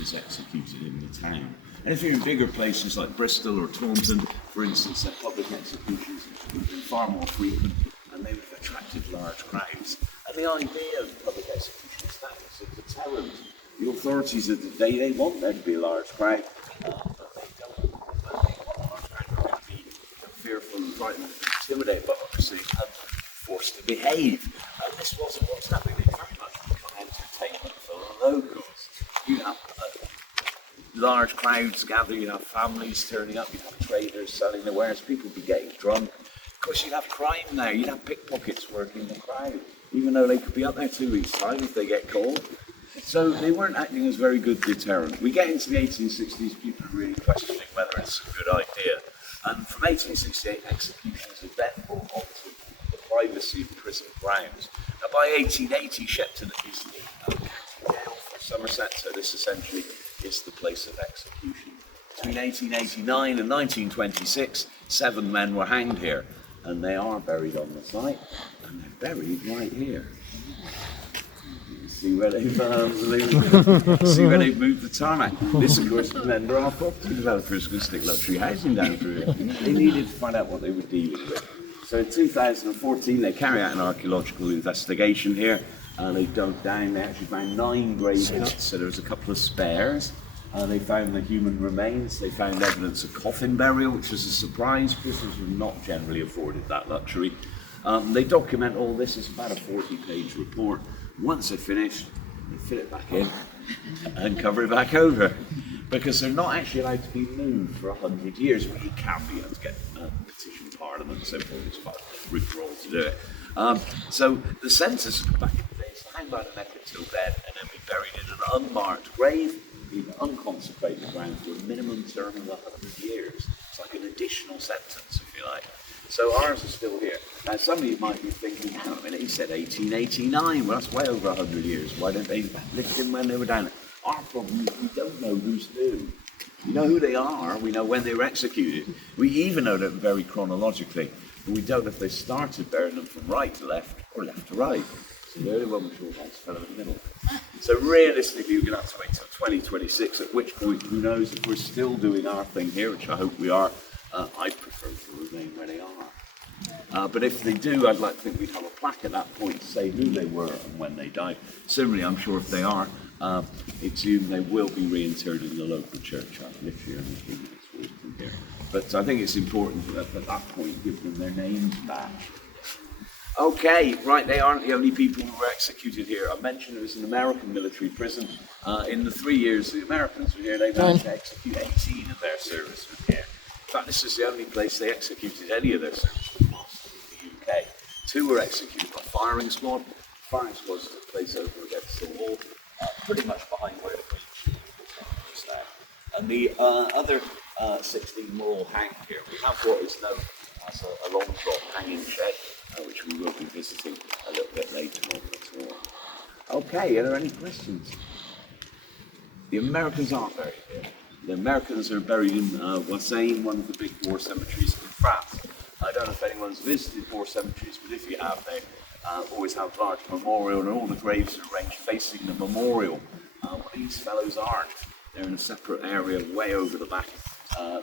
is executed in the town. And if you're in bigger places like Bristol or Taunton, for instance, their public executions would have been far more frequent and they would have attracted large crowds. And the idea of public execution is that it's a deterrent. The authorities of the day, they want there to be a large crowd, but they don't want a large crowd. They're going to be fearful and frightened and intimidated by what they're seeing and forced to behave. And this wasn't what's happening. They very much become entertainment for the locals. You have large crowds gather, you have families turning up, you have traders selling their wares, people be getting drunk. Of course, you'd have crime there, you'd have pickpockets working the crowd, even though they could be up there 2 weeks' time if they get caught. So they weren't acting as very good deterrent. We get into the 1860s, people are really questioning whether it's a good idea. And from 1868, executions are then brought onto the privacy of prison grounds. Now by 1880, Shepton is the county jail for Somerset, so this essentially is the place of execution. Between 1889 and 1926, 7 men were hanged here, and they are buried on the site, and they're buried right here. See where they've moved the tarmac. This, of course, is under our property developers going to stick luxury housing down through it. They needed to find out what they were dealing with. So in 2014, they carry out an archaeological investigation here. They dug down, they actually found 9 grave pits, so there was a couple of spares. They found the human remains, they found evidence of coffin burial, which was a surprise. Prisoners were not generally afforded that luxury. They document all this, it's about a 40-page report. Once they're finished, they fill it back in and cover it back over, because they're not actually allowed to be moved for 100 years. Well, you can be able to get petition Parliament and so forth, it's quite a rigmarole to do it. So the census back in the day is hang by the neck until dead and then be buried in an unmarked grave in unconsecrated ground for a minimum term of 100 years. It's like an additional sentence, if you like. So ours is still here. Now some of you might be thinking, hang on a minute, he said 1889, well that's way over 100 years. Why don't they lift him when they were down? Our problem is we don't know who's who. We know who they are, we know when they were executed. We even know them very chronologically. But we don't know if they started burying them from right to left or left to right. So the early one was all nice fellow in the middle. So realistically, we're going to have to wait till 2026, at which point, who knows, if we're still doing our thing here, which I hope we are, I'd prefer to remain where they are. But if they do, I'd like to think we'd have a plaque at that point to say who they were and when they died. Similarly, I'm sure if they are, exhumed, they will be reinterred in the local churchyard this year and here. But I think it's important that at that point give them their names back. Okay, right, they aren't the only people who were executed here. I mentioned it was an American military prison. In the 3 years the Americans were here, they managed to execute 18 of their servicemen here. In fact, this is the only place they executed any of their servicemen in the UK. 2 were executed by firing squad. The firing squad took place over against the wall, pretty much behind where the Queen's was now. And the other 16 were all hanged here. We have what is known as a long drop hanging shed, which we will be visiting a little bit later on the tour. Okay, are there any questions? The Americans aren't buried here. The Americans are buried in Wassain, one of the big war cemeteries in France. I don't know if anyone's visited war cemeteries, but if you have, they always have large memorial, and all the graves are arranged facing the memorial. These fellows aren't. They're in a separate area way over the back.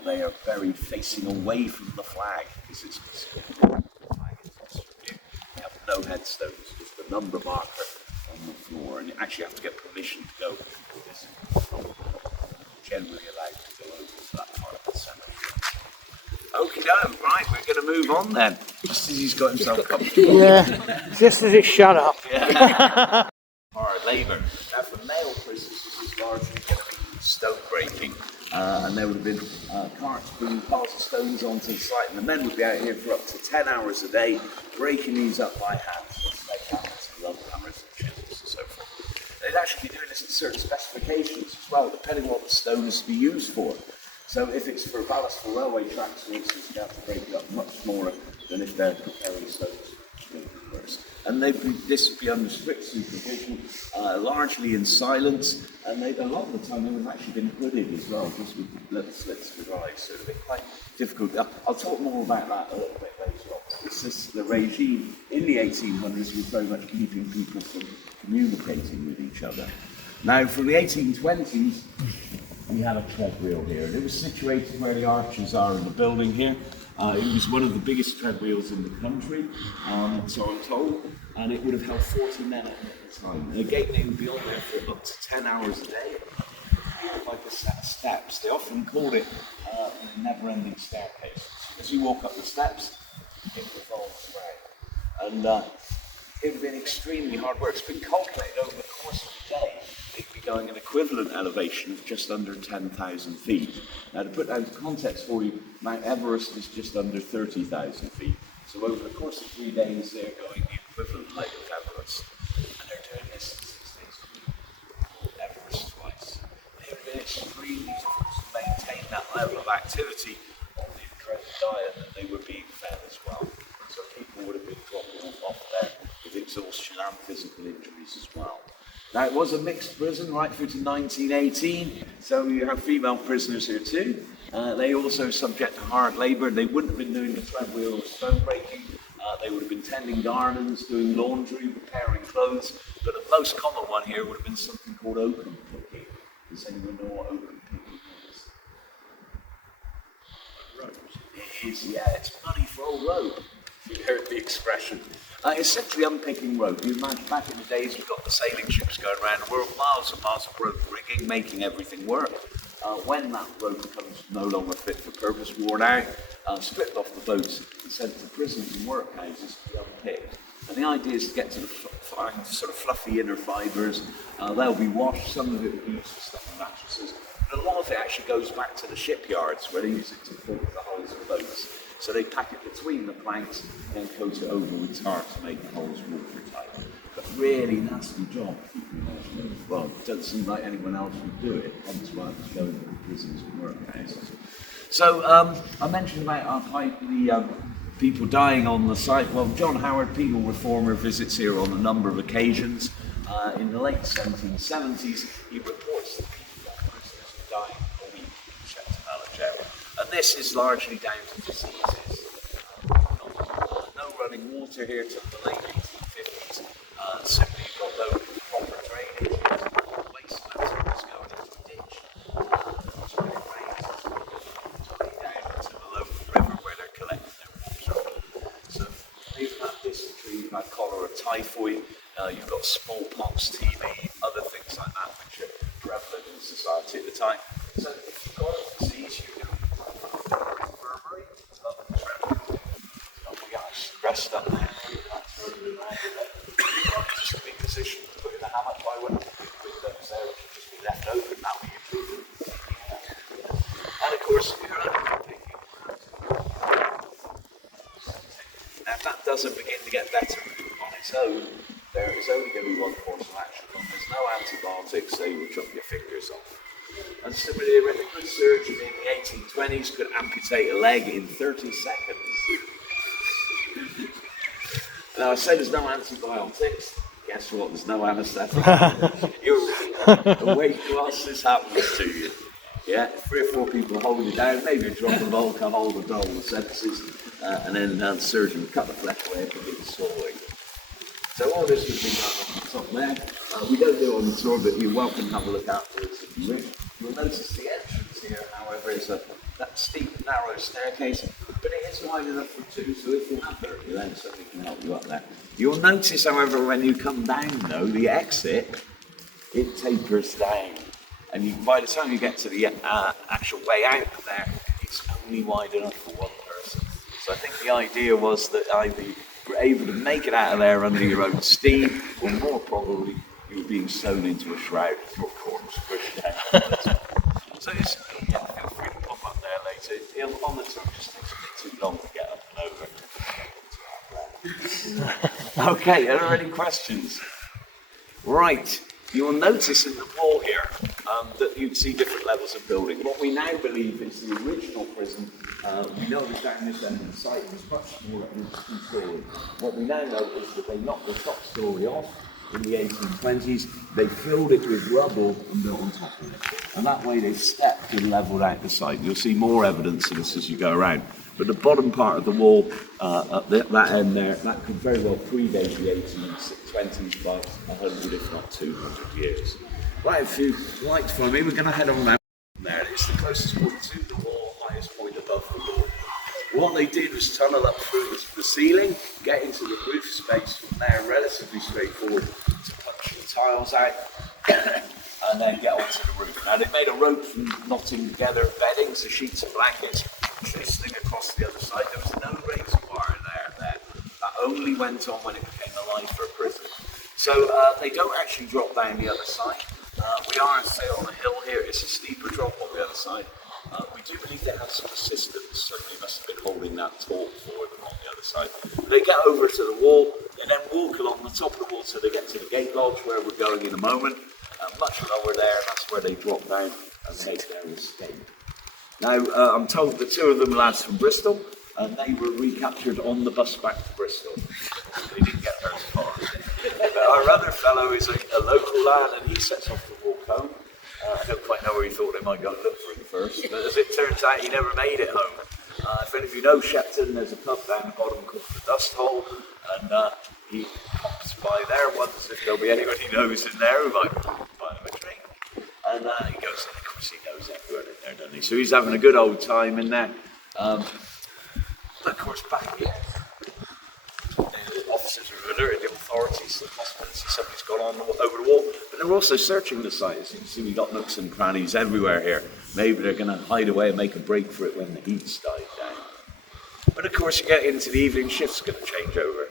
They are buried facing away from the flag, because it's considered the flag is Australia. They have no headstones, just a number marker on the floor, and you actually have to get permission to go. This is generally allowed to go over to that part of the cemetery. Okay, right, we're going to move on then. Just as he's got himself comfortable. Yeah, just as it shut up. Yeah. Hard labour. Now for male prisoners, this is largely going to be stone breaking. And there would have been carts bringing piles of stones onto the site, and the men would be out here for up to 10 hours a day, breaking these up by hand with sledgehammers and love hammers and chisels and so forth. They'd actually be doing this in certain specifications as well, depending on what the stone is to be used for. So if it's for ballast for railway tracks, for instance, you have to break it up much smaller than if they're preparing stones for worse. And this would be under strict supervision, largely in silence, and a lot of the time they would have actually been hooded as well, just with little slits to dry, so it would be quite difficult. I'll talk more about that a little bit later on. The regime in the 1800s was very much keeping people from communicating with each other. Now, from the 1820s, we had a tread wheel here. It was situated where the arches are in the building here. It was one of the biggest tread wheels in the country, so I'm told, and it would have held 40 men at the time. And again, they would be on there for up to 10 hours a day, like a set of steps. They often called it a never-ending staircase. As you walk up the steps, it revolves around. And it would have been extremely hard work. It's been calculated over the course of the day. It'd be going an equivalent elevation of just under 10,000 feet. Now, to put that into context for you, Mount Everest is just under 30,000 feet. So over the course of 3 days, they're going the equivalent height of Everest. And they're doing this in 6 days. Everest twice. It would have been extremely difficult to maintain that level of activity on the incredible diet that they were being fed as well. So people would have been dropping off there with exhaustion and physical injuries as well. Now, it was a mixed prison right through to 1918, so you have female prisoners here too. They also subject to hard labour. They wouldn't have been doing the tread wheel or stone breaking. They would have been tending gardens, doing laundry, repairing clothes. But the most common one here would have been something called oakum picking. Does anyone know what oakum picking is? It is, yeah, it's money for old rope. You heard the expression. It's simply unpicking rope. You imagine back in the days we've got the sailing ships going around the world, miles and miles of rope rigging, making everything work. When that rope becomes no longer fit for purpose, worn out, stripped off the boats and sent to prisons and workhouses to be unpicked. And the idea is to get to the fine, sort of fluffy inner fibres. They'll be washed, some of it will be used for stuffing mattresses, but a lot of it actually goes back to the shipyards where they use it to fill the holes of boats. So they pack it between the planks and then coat it over with tar to make the holes watertight. But really nasty job keeping those. Well, it doesn't seem like anyone else would do it. Hence why it was going to the prisons and workhouses. So I mentioned about the people dying on the site. Well, John Howard, penal reformer, visits here on a number of occasions. In the late 1770s, he reports that people prisoners are dying a week in Shepton Mallet jail. And this is largely down to diseases. No running water here till the late 1850s. Simply you've got no proper drainage. Waste matter is going into a ditch. It's when it rains, it's going down into the local river where they're collecting their water. So you've had dysentery, you've had cholera, typhoid, you've got smallpox, TB, other things like that which are prevalent in society at the time. So if you've got a disease, you're going infirmary, stressed up now, just to be positioned to put in a hammock by when windows there which would just be left open, that would be improved. And of course, you're undertaking. Now if that doesn't begin to get better on its own, there is only going to be one course of action. There's no antibiotics, they will chop your fingers off. And similarly, a good surgeon in the 1820s could amputate a leg in 30 seconds. Now, I say there's no antibiotics. Guess what? There's no anaesthetic. You're awake whilst this happens to you. Yeah, 3 or 4 people hold you down, maybe a drop of alcohol to dull the senses, and then the surgeon would cut the flesh away and begin swallowing. So all this has been done on the top there. We don't do it on the tour, but you're welcome to have a look afterwards if you wish. You'll notice the entrance here, however, is that steep, narrow staircase, but it is wide enough for 2, so if you have turbulence, somebody can help you up there. You'll notice, however, when you come down, though, the exit, it tapers down. And by the time you get to the actual way out of there, it's only wide enough for one person. So I think the idea was that either you were able to make it out of there under your own steam, or more probably, you were being sewn into a shroud with your corpse pushed down. So it's, yeah, feel free to pop up there later. On the tour, it just takes a bit too long to get up and over. Okay, are there any questions? Right, you will notice in the wall here that you'd see different levels of building. What we now believe is the original prison. We know that down this end of the site was much smaller, it was 2 stories. What we now know is that they knocked the top story off in the 1820s, they filled it with rubble and built on top of it. And that way they stepped and levelled out the site. You'll see more evidence of this as you go around. But the bottom part of the wall, at that end there, that could very well predate the 1820s by 100 if not 200 years. Right, if you like to follow me, we're going to head on down there. It's the closest point to the wall, highest point above the wall. What they did was tunnel up through the ceiling, get into the roof space from there, relatively straightforward, to punch the tiles out, and then get onto the roof. Now, they made a rope from knotting together bedding, so sheets of blankets, which they sling across the other side. There was no razor wire there. That only went on when it became a line for a prison. So they don't actually drop down the other side. We are, say, on a hill here. It's a steeper drop on the other side. We do believe they had some assistants, so they must have been holding that talk for them on the other side. They get over to the wall, they then walk along the top of the wall till they get to the gate lodge, where we're going in a moment. Much lower there, that's where they drop down and make their escape. Now, I'm told the two of them lads from Bristol, and they were recaptured on the bus back to Bristol. They didn't get very far. But our other fellow is a local lad, and he sets off to walk home. I don't quite know where he thought they might go and look for him first, but as it turns out, he never made it home. If any of you know Shepton, there's a pub down the bottom called the Dust Hole, and he pops by there, wonders if there'll be anyone he knows in there who might buy him a drink. And he goes in, of course he knows everyone in there, doesn't he? So he's having a good old time in there. Of course, back here, the officers are alerted the authorities to the possibility something's gone on over the wall, but they're also searching the site. As you can see, we've got nooks and crannies everywhere here. Maybe they're going to hide away and make a break for it when the heat's died down. But of course, you get into the evening, shift's going to change over.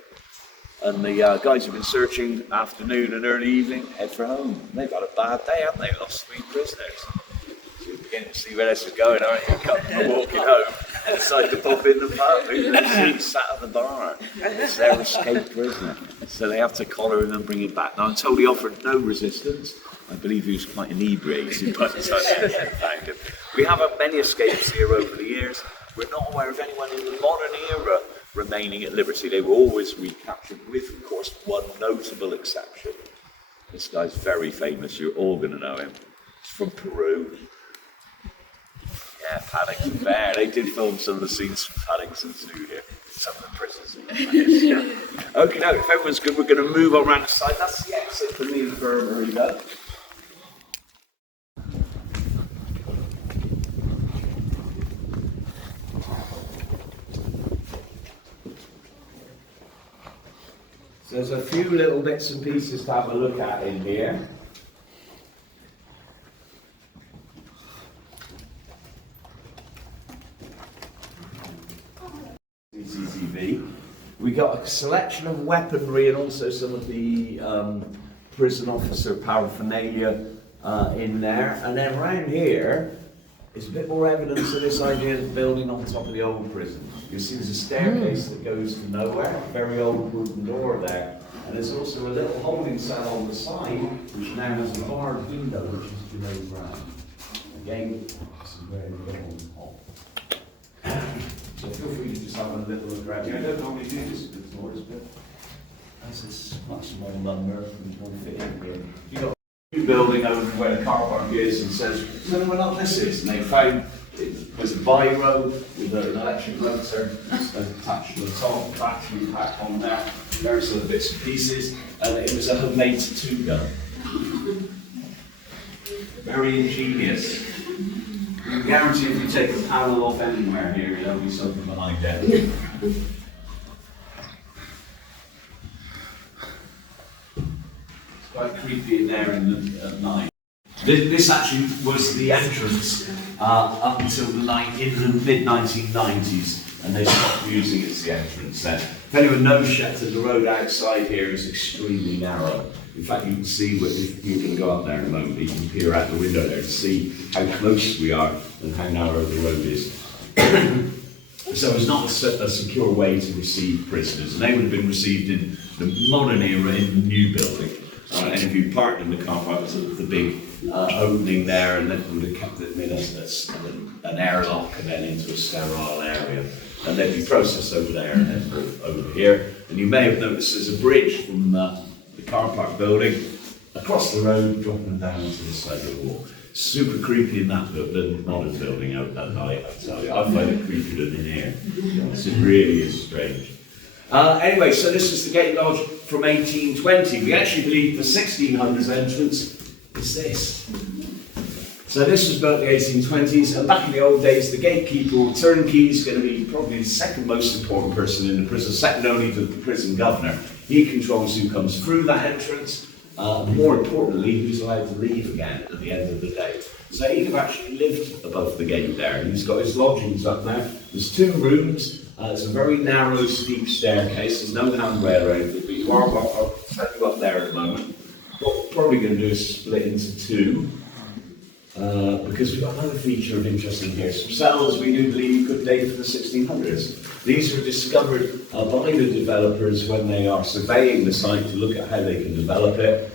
And the guys who've been searching afternoon and early evening head for home. They've had a bad day, haven't they? Lost 3 prisoners. So you're beginning to see where this is going, aren't you? Come walking home. Decide to pop in the pub. Who they see sat at the bar. It's their escaped prisoner. So they have to collar him and bring him back. Now, I'm told he offered no resistance. I believe he was quite inebriated by the time they found him. We have had many escapes here over the years. We're not aware of anyone in the modern era remaining at liberty. They were always recaptured, with, of course, one notable exception. This guy's very famous. You're all going to know him. He's from Peru. Yeah, Paddington Bear. They did film some of the scenes from Paddington Zoo here. Some of the prisons. Yeah. Okay, now, if everyone's good, we're going to move on around the side. That's the exit for me and for Marina. So there's a few little bits and pieces to have a look at in here. CCTV. We got a selection of weaponry and also some of the prison officer paraphernalia in there. And then around here is a bit more evidence of this idea of building on top of the old prison. You see there's a staircase that goes to nowhere, a very old wooden door there. And there's also a little holding cell on the side, which now has a barred window, which is below ground. Again, this is where we go on top. So feel free to just have a little look around here. I don't normally do this with doors, but as it's much more lumber, we can fit in here. You've got a new building over where the car park is and says, tell them what this is. And they found it was a biro with an electric motor attached to the top, battery pack on there, various other bits and pieces, and it was a homemade tattoo gun. Very ingenious. I guarantee if you take a panel off anywhere here, there'll be something behind there. It's quite creepy in there at night. This actually was the entrance up until the mid-1990s, and they stopped using it as the entrance then. If anyone knows Shepton, the road outside here is extremely narrow. In fact, you can see, if you're going to go up there in a moment, you can peer out the window there to see how close we are and how narrow the road is. So it's not a secure way to receive prisoners, and they would have been received in the modern era in the new building. And if you parked in the car park, the big opening there, and then would have kept it in an airlock and then into a sterile area. And they'd be processed over there and then over here. And you may have noticed there's a bridge from the car park building across the road, dropping down onto the side of the wall. Super creepy in that the modern building at night, I tell you. I find it creepier than in here. It really is strange. Anyway, so this is the gate lodge from 1820. We actually believe the 1600s entrance is this. So this was built in the 1820s, and back in the old days, the gatekeeper or turnkey is going to be probably the second most important person in the prison, second only to the prison governor. He controls who comes through that entrance, more importantly, who's allowed to leave again at the end of the day. So he'd have actually lived above the gate there. He's got his lodgings up there. There's 2 rooms. It's a very narrow, steep staircase. There's no handrail or anything, but you are, I'll set you up there at the moment. What we're probably going to do is split into 2. Because we've got another feature of interest in here. Some cells we do believe could date from the 1600s. These were discovered by the developers when they are surveying the site to look at how they can develop it.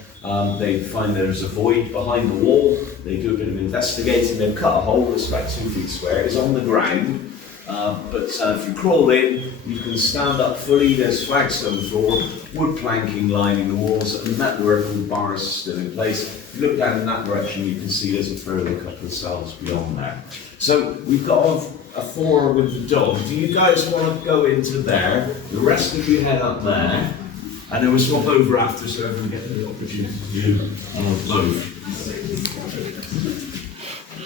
They find there's a void behind the wall. They do a bit of investigating. They've cut a hole that's about 2 feet square. It's on the ground. But if you crawl in, you can stand up fully. There's flagstone floor, wood planking lining the walls, and the network and bars are still in place. If you look down in that direction, you can see there's a further couple of cells beyond there. So we've got a 4 with the dog. Do you guys want to go into there? The rest of you head up there, and then we'll swap over after so everyone gets the opportunity to do both.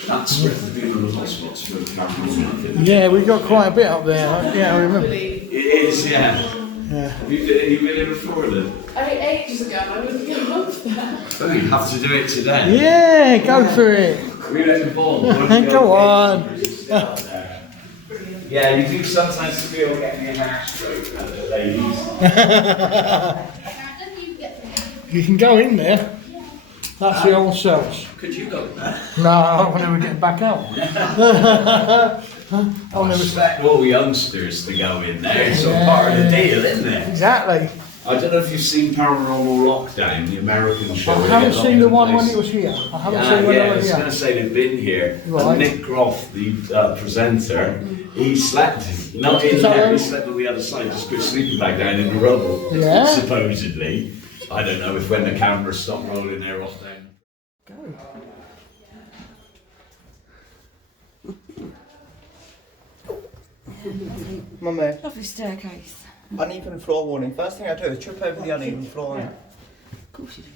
That's been one of the hotspots for Paranormal. Yeah, we got quite a bit up there. Yeah, I remember. It is, yeah. Have you been here before then? Ages ago, I wouldn't go up there. Oh, you have to do it today. Yeah, go for it. We let the ball. Go on. Yeah, you do sometimes feel getting your hair straight, ladies. You can go in there. That's the old cells. Could you go there? No, I'll never get back out. I'll never expect all youngsters to go in there. It's all part of the deal, isn't it? Exactly. I don't know if you've seen Paranormal Lockdown, the American show. I haven't seen the one when it was here. I haven't seen when it was here. I was going to say they've been here. Right. And Nick Groff, the presenter, he slept, not in there, he slept on the other side, just put a sleeping bag down in the rubble, supposedly. I don't know if when the camera stopped rolling they're off down. Go. Mummy, Lovely staircase. uneven floor warning. First thing I do is trip over the uneven flooring. Of course you do.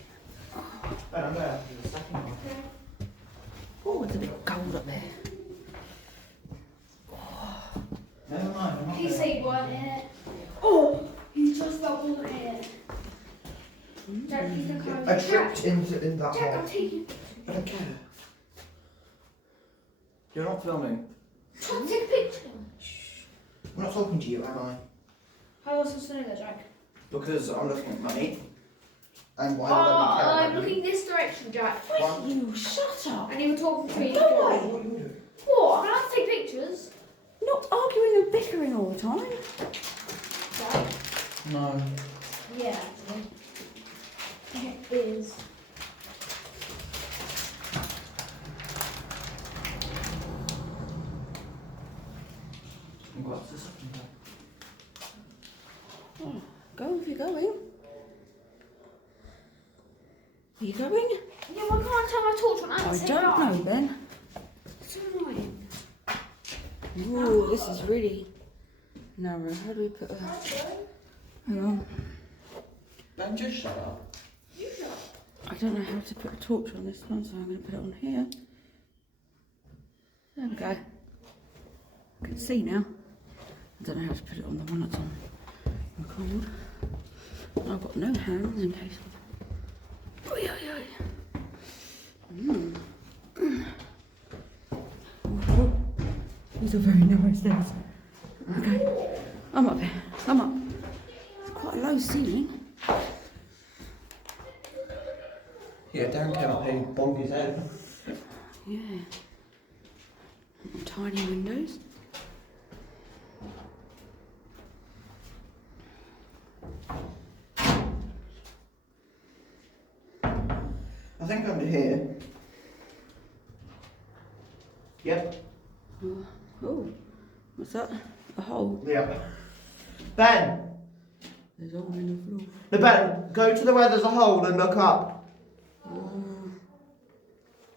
Oh, it's a bit cold up there. Never mind, I'm not He there. said one here. Oh, he's just about one here. Jack, he's the kind I of tripped in that Jack, I'm hole. taking. I don't care. You're not filming. Try to take a picture. I'm not talking to you, am I? How else was I know that, Jack? Because I'm looking at money. And why Oh, would I be I'm caring about looking this direction, Jack. Why? You shut up. And you were talking to me. Go What away. are you doing? What? I'm allowed to take pictures. Not arguing and bickering all the time. Jack? No. Yeah. It is. What's this? Oh, go if you're going. Are you going? Yeah, why can't I turn my torch on at the I same don't time? know, Ben. It's so annoying. Ooh, this is really narrow. How do we put a... Hang on. Ben, just shut up. You shut up. I don't know how to put a torch on this one, so I'm going to put it on here. There we go. I can see now. I don't know how to put it on the one that's on record. I've got no hands in case of... Oi, oi, oi. Oh, these are very narrow stairs. Okay, I'm up here. I'm up. It's quite a low ceiling. Yeah, Darren came up here and bonked his head. Yeah. Tiny windows. I think under here. Yep. Oh, what's that? A hole? Yep. Ben! There's a hole in the floor. No, Ben, go to the where there's a hole and look up.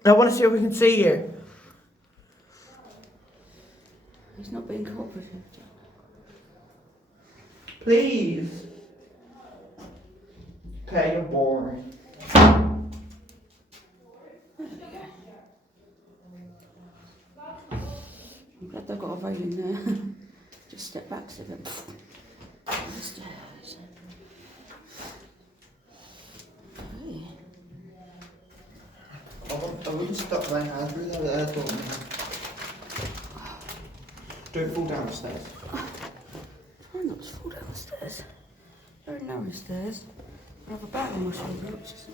I want to see if we can see you. He's not being cooperative. Please. Okay, you're boring. glad they've got a railing there. Just step back so that the stairs. Okay. I wouldn't stuck my hand through there, Don't fall down the stairs. Try not to fall down the stairs. Very narrow stairs. I have a bag on my shoulder, which is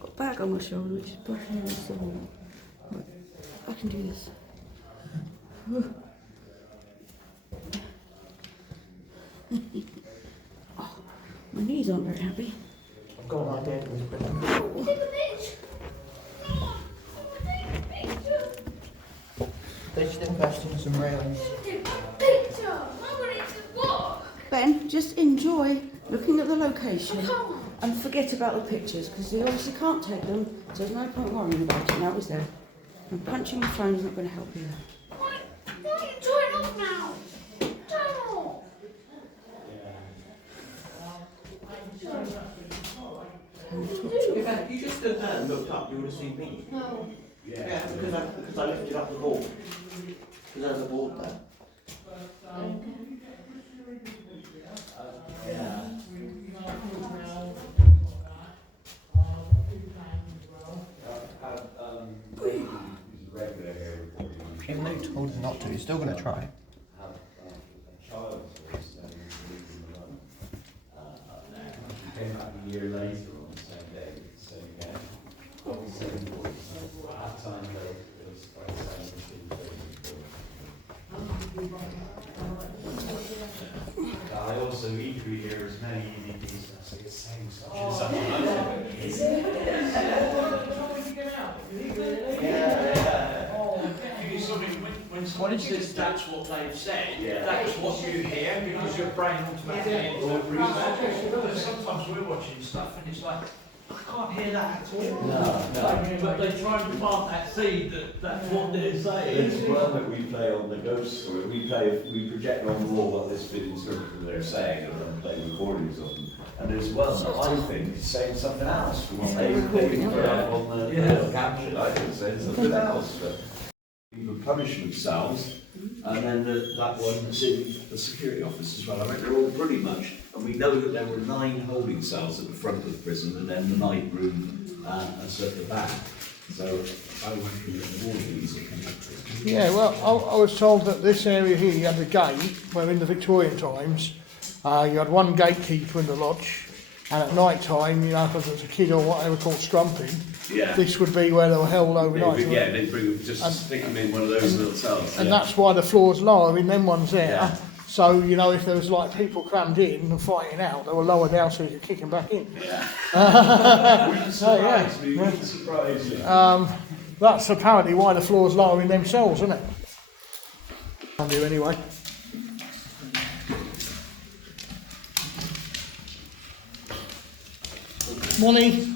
got a bag on my shoulder, which is brushing against the wall. Right, I can do this. Oh, my knees aren't very happy. I've got an idea. Take a picture. Take a picture. They should invest in some railings. Take a picture. I want it to walk. Ben, just enjoy looking at the location Come on. and forget about the pictures, because you obviously can't take them, so there's no point worrying about it. Now it's there. And punching the phone is not going to help you. Why don't you turn off now? Turn off. If you just stood there and looked up, you would have seen me. No. Yeah, because I lifted up the board. Because there's a board there. Yeah. Even though you told him not to, he's still going to try. Came back a year later on the same day, same game. Obviously, at time it was quite the same as I also equally hear as many EVPs and I say the same stuff. When it's this, that's what they've said, that's what you hear, because your brain automatically interprets. Sometimes we're watching stuff and it's like, I can't hear that at all. But they try and plant that seed that that's what they're saying. There's one that we play on the ghost story. We project on the wall what this bit interpreter they're saying and then play recordings of them. And there's one that I think is saying something else from what they put up on the caption. I think it's saying something else. But people punish themselves, and then that one that's in the security office as well. I mean, they're all pretty much, and we know that there were 9 holding cells at the front of the prison, and then the night room is at the back. So I went through all of these. Yeah, well, I was told that this area here, you had a gate, where in the Victorian times, you had one gatekeeper in the lodge, and at night time, you know, if there was a kid or what they were called scrumping, this would be where they were held overnight. Yeah, they bring just stick them in one of those little cells. And that's why the floor's lower in them ones there. Yeah. So, you know, if there was like people crammed in and fighting out, they were lower down so you could kick them back in. Yeah. Wouldn't surprise me, wouldn't surprise you. That's apparently why the floor's lower in them cells, isn't it? I'll do anyway. Morning.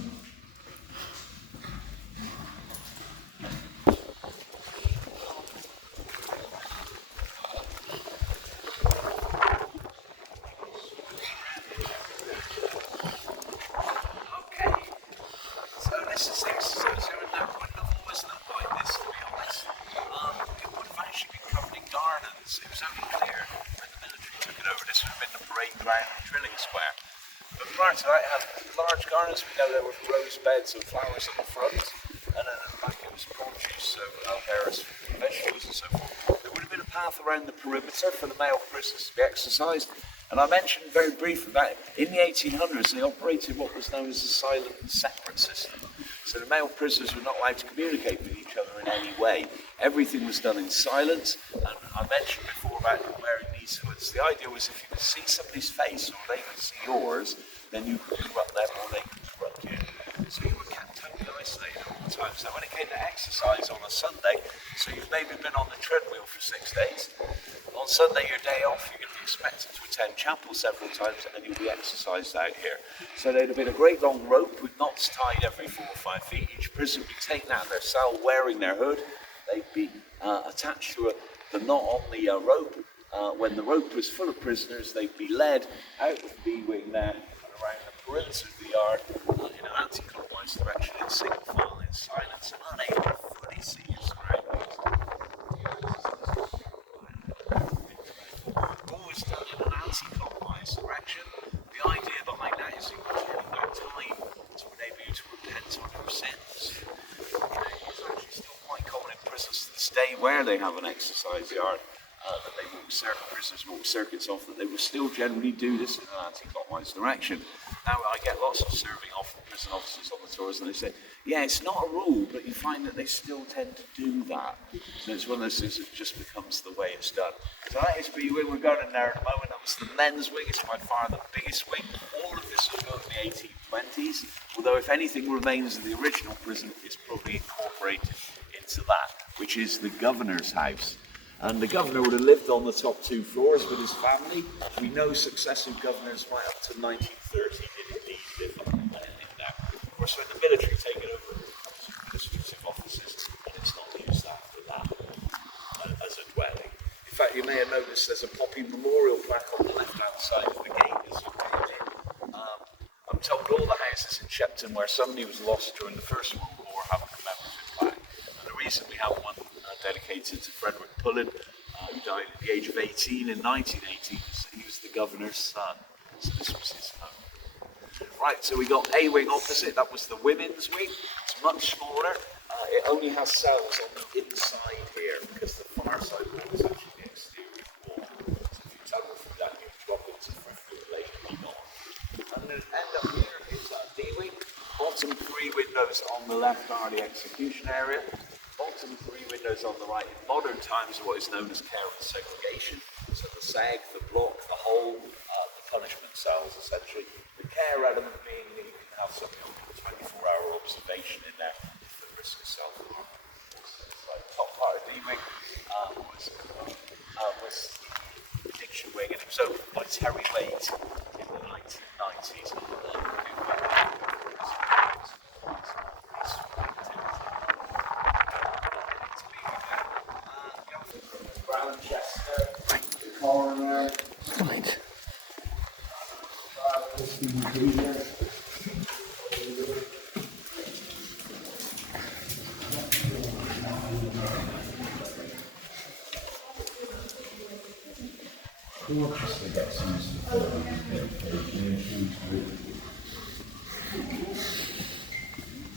Large gardens, we know there were rose beds and flowers at the front, and then at the back it was produce, so various vegetables and so forth. There would have been a path around the perimeter for the male prisoners to be exercised, and I mentioned very briefly that in the 1800s they operated what was known as a silent and separate system. So the male prisoners were not allowed to communicate with each other in any way. Everything was done in silence, and I mentioned before about wearing these hoods. The idea was if you could see somebody's face or they could see yours, then you could corrupt them or they could corrupt you. So you were kept totally isolated all the time. So when it came to exercise on a Sunday, so you've maybe been on the treadmill for 6 days. On Sunday, your day off, you're going to be expected to attend chapel several times and then you'll be exercised out here. So there'd have been a great long rope with knots tied every 4 or 5 feet. Each prisoner would be taken out of their cell wearing their hood. They'd be attached to the knot on the rope. When the rope was full of prisoners, they'd be led out of the B-wing there around the perimeter of the yard in an anti-clockwise direction in single file in silence and unable to fully see your surroundings. today where they have an exercise yard, that they walk prisoners walk circuits off, that they will still generally do this in an anti-clockwise direction. Now, I get lots of prison officers on the tours, and they say, yeah, it's not a rule, but you find that they still tend to do that. So it's one of those things that just becomes the way it's done. So that is B wing. We're going in there at the moment. That was the men's wing. It's by far the biggest wing. All of this was built in the 1820s, although if anything remains of the original prison, it's probably incorporated into that, which is the governor's house. And the governor would have lived on the top 2 floors with his family. We know successive governors right up to 1930 did indeed live in there. Of course, when the military take it over, it becomes administrative offices, and it's not used after that as a dwelling. In fact, you may have noticed there's a Poppy memorial plaque on the left-hand side of the gate as you came in. I'm told all the houses in Shepton where somebody was lost during the First World War have a commemorative plaque. And the reason we have one dedicated to Frederick Pullen, who died at the age of 18 in 1918. He was the governor's son, so this was his home. Right, so we got A wing opposite. That was the women's wing. It's much smaller. It only has cells on the inside here because the far side wall is actually the exterior wall. So if you tunnel through that, you drop into Frederick later on. And then end up here is D wing. Bottom 3 windows on the left are the execution area. Bottom 3 windows on the right in modern times are what is known as care and segregation. So the sag, the block, the hole, the punishment cells essentially. The care element being that you can have something like 24-hour observation in there if the risk of self-harm. So the top part of D-wing was the addiction wing, and it was opened by Terry Wade in the 1990s. Coroner. Right.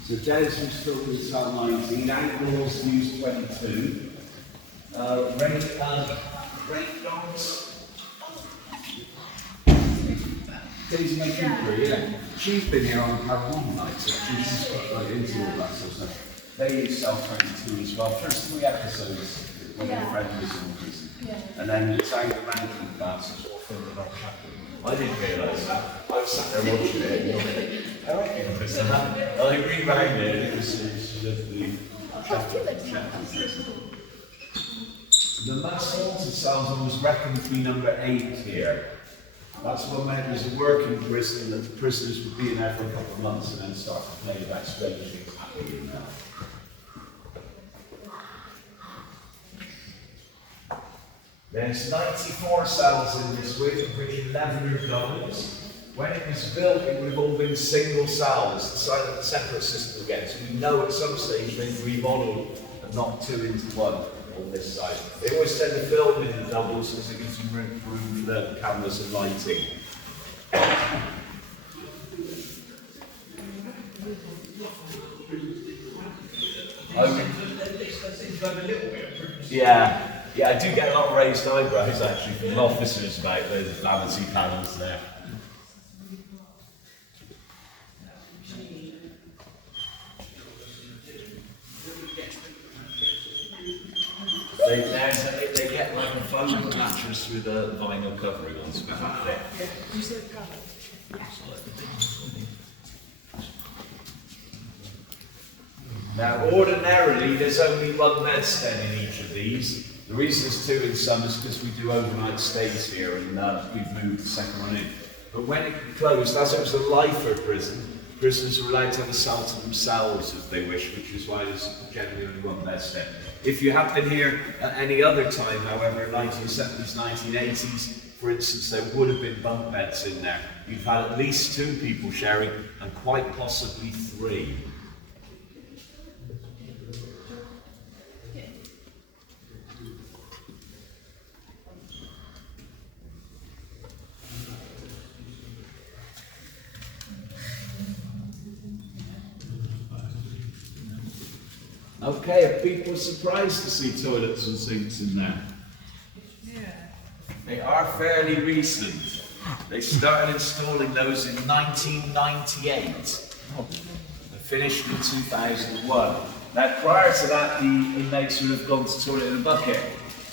So Des was filled with cell 19, outlaws used 22. Rape dogs. Daisy May Cooper, yeah. She's been here on Paranormal night, so she's got right into all that sort of stuff. They use cell 22 as well. First 3 episodes when their friend was in prison. And then it's anger management classes all filmed in our chapel. I didn't realise that. I was sat there watching it. I rewound it, and it was the Shepton prison. The mass haunted cells was reckoned to be number 8 here. That's what meant it was a working prison, that the prisoners would be in there for a couple of months and then start to play about strange things happening in there. There's 94 cells in this wing, of which 11 are doubles. When it was built, it would have all been single cells, the separate system again. So we know at some stage they've remodeled and knocked 2 into 1 on this side. They always tend to film in the doubles because it gives them room for the cameras and lighting. Yeah, I do get a lot of raised eyebrows actually from officers about those vanity panels there. They get like a foam mattress with a vinyl covering on, it's about that thick. Now, ordinarily, there's only 1 bedstead in each of these. The reason there's 2 in some is because we do overnight stays here, and we've moved the second one in. But when it closed, as it was a lifer prison, prisoners were allowed to have a cell to themselves if they wish, which is why there's generally only 1 bedstead. If you have been here at any other time, however, in 1970s, 1980s, for instance, there would have been bunk beds in there. You've had at least 2 people sharing, and quite possibly 3. Okay, are people surprised to see toilets and sinks in there? Yeah. They are fairly recent. They started installing those in 1998. They finished in 2001. Now, prior to that, the inmates would have gone to toilet in a bucket.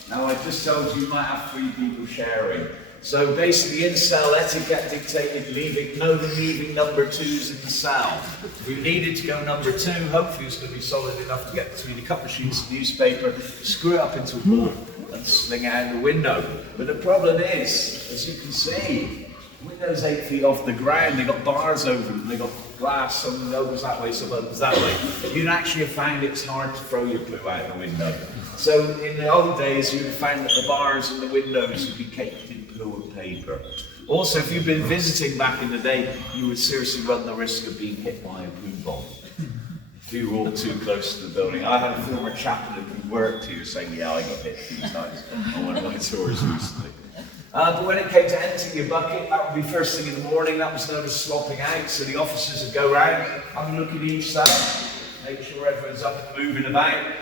Now, I just told you might have 3 people sharing. So basically, in cell etiquette dictated leaving number 2s in the cell. If we needed to go number 2, hopefully it's going to be solid enough to get between a couple of sheets of newspaper, screw it up into a ball, and sling it out the window. But the problem is, as you can see, windows 8 feet off the ground, they got bars over them, they got glass, some opens that way, some opens that way. You'd actually have found it's hard to throw your poo out the window. So in the old days, you'd have found that the bars and the windows would be caked in poo and paper. Also, if you've been visiting back in the day, you would seriously run the risk of being hit by a poo bomb if you were all too close to the building. I had a former chaplain who worked here saying, yeah, I got hit a few times on one of my tours recently. But when it came to emptying your bucket, that would be first thing in the morning. That was known as slopping out. So the officers would go around, have a look at each cell, make sure everyone's up and moving about.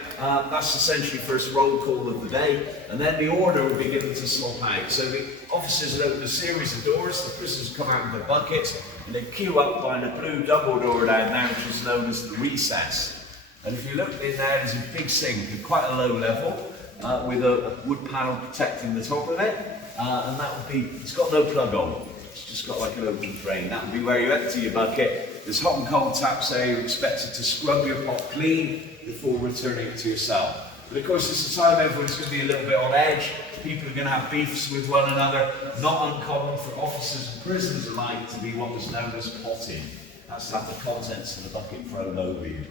That's essentially first roll call of the day. And then the order would be given to slop out. So the officers would open a series of doors, the prisoners would come out with their buckets, and they'd queue up behind a blue double door down there, which is known as the recess. And if you look in there, there's a big sink at quite a low level, with a wood panel protecting the top of it. And that would be, it's got no plug on, it's just got like an open drain. That would be where you empty your bucket. There's hot and cold taps there, you're expected to scrub your pot clean before returning it to your cell. But of course, it's the time everyone's going to be a little bit on edge, people are going to have beefs with one another. Not uncommon for officers and prisoners alike to be what was known as potting. That's to have the contents of the bucket thrown over you.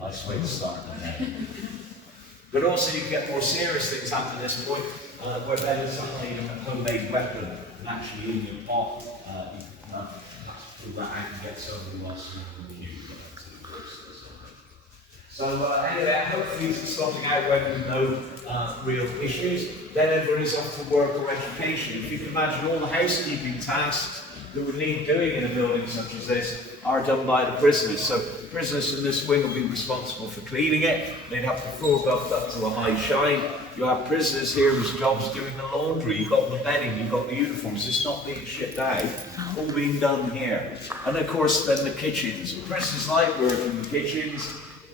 Nice way to start the day. But also you can get more serious things happen at this point. Where beggars have made a homemade weapon, and actually in your pot, you can pull that out and get somebody lost in the queue to the process. So anyway, hopefully it's slopping out when with no real issues. Then everyone is off to work or education. If you can imagine all the housekeeping tasks that would need doing in a building such as this are done by the prisoners. So prisoners in this wing will be responsible for cleaning it. They'd have the floor buffed up to a high shine. You have prisoners here whose job's doing the laundry. You've got the bedding, you've got the uniforms. It's not being shipped out, all being done here. And of course then the kitchens. Prisoners like working in the kitchens.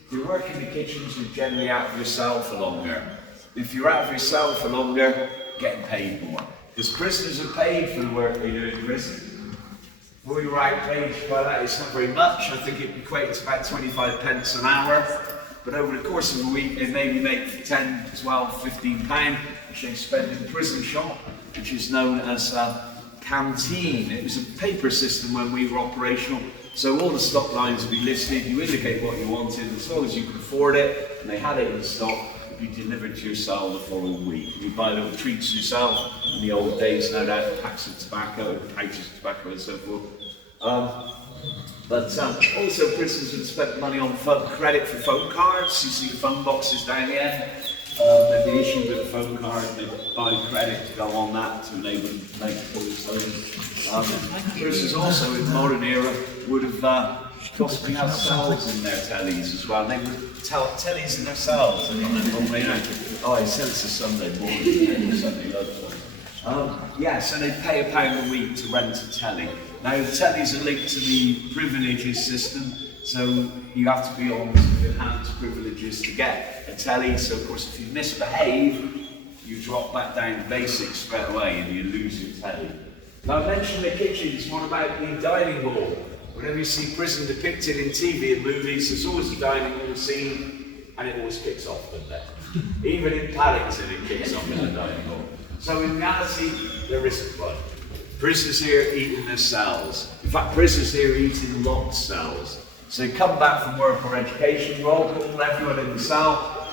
If you work in the kitchens, you're generally out of your cell for longer. If you're out of your cell for longer, getting paid more. Because prisoners are paid for the work they do in prison. Well, you're outpaid by that, it's not very much. I think it equates to about 25 pence an hour. But over the course of a week, they maybe make 10, 12, 15 pounds, which they spend in the prison shop, which is known as a canteen. It was a paper system when we were operational. So all the stock lines would be listed, you indicate what you wanted, as long as you could afford it, and they had it in stock, it would be delivered to your cell the following week. You'd buy little treats yourself, in the old days, no doubt, packs of tobacco, pouches of tobacco and so forth. But also prisoners would spend money on credit for phone cards. You see the phone boxes down the end. They'd be issued with a phone card, they'd buy credit to go on that to enable them to make calls. Prisoners also in the modern era would have possibly had cells in their tellies as well. They would tell tellies in their cells. Oh, he said it's a Sunday morning, Sunday lunchtime. Yeah, so they'd pay £1 a week to rent a telly. Now, the tellies are linked to the privileges system, so you have to be on enhanced privileges to get a telly. So, of course, if you misbehave, you drop back down to basics straight away and you lose your telly. Now, I mentioned the kitchens. What about the dining hall? Whenever you see prison depicted in TV and movies, there's always a dining hall scene, and it always kicks off, doesn't it? Even in Paddington, it kicks off in the dining hall. So, in reality, there isn't one. Prisoners here eat in their cells. In fact, prisoners here eat in locked cells. So they come back from work or education, roll call everyone in the cell.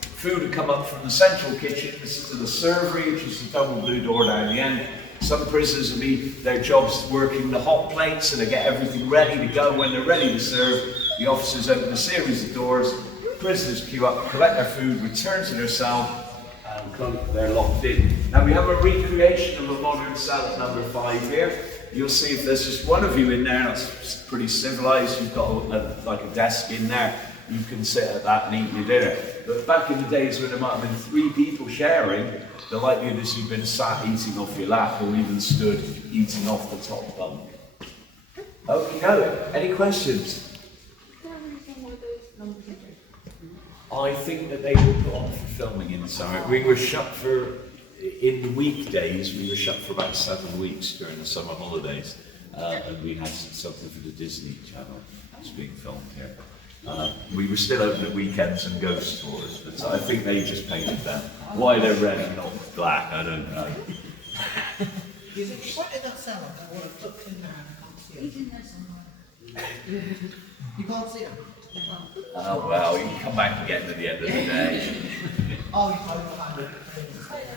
Food would come up from the central kitchen. This is the servery, which is the double blue door down the end. Some prisoners will be their jobs working the hot plates, and they get everything ready to go. When they're ready to serve, the officers open a series of doors. Prisoners queue up, collect their food, return to their cell, and they're locked in. Now we have a recreation of a modern cell at number 5 here. You'll see if there's just one of you in there, that's pretty civilized. You've got like a desk in there. you can sit at that and eat your dinner. But back in the days when there might have been 3 people sharing, the likelihood is you've been sat eating off your lap or even stood eating off the top bunk. Okay, no. Any questions? I think that they were put on for filming in the summer. We were shut in the weekdays, we were shut for about 7 weeks during the summer holidays. And we had something for the Disney Channel that's being filmed here. We were still open at weekends and ghost tours, but I think they just painted them. Why they're red and not black, I don't know. What did that sound like? I want to look in there and I can't see it. You can't see it? Oh well, you can come back and get them at the end of the day. Oh, you can't find it.